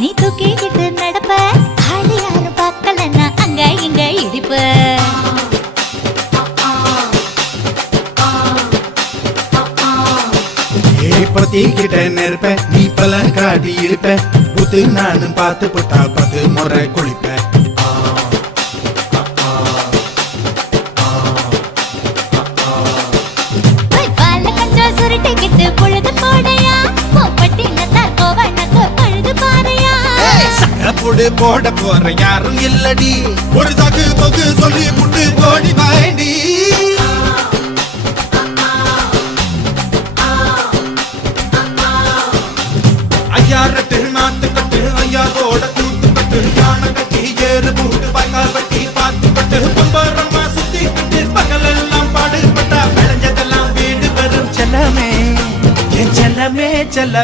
நீ தூக்கிக்கிட்டு நடப்ப ஆளு யாரும் பார்க்கலன்னா அங்க இங்க இடிப்ப பத்திக்கிட்ட நெருப்ப நீ பல காட்டி இருப்ப புத்து நானும் பார்த்து புட்டா 10 முறை குளிப்பேன் சுருட்டிக்கிட்டு பொழுது போடையா போப்பட்டி நத்தார் கோவனக்கு பழுது பாறையா சகப்புடு போட போற யாரும் இல்லடி ஒரு சாக்கு போக்கு சொல்லி புட்டு போடி வாண்டி ஐயாரட்டு நாத்து கட்டு ஐயாவோட கூத்து கட்டு யானை கட்டி ஏறு பூட்டு பாய்க்கால் வட்டி பார்த்து கட்டு பொம்பரமா சுத்தி கட்டு பகல் எல்லாம் பாடுபட்டா விளைஞ்சதெல்லாம் வீடு வரும் செல்லமே என் செல்லமே செல்ல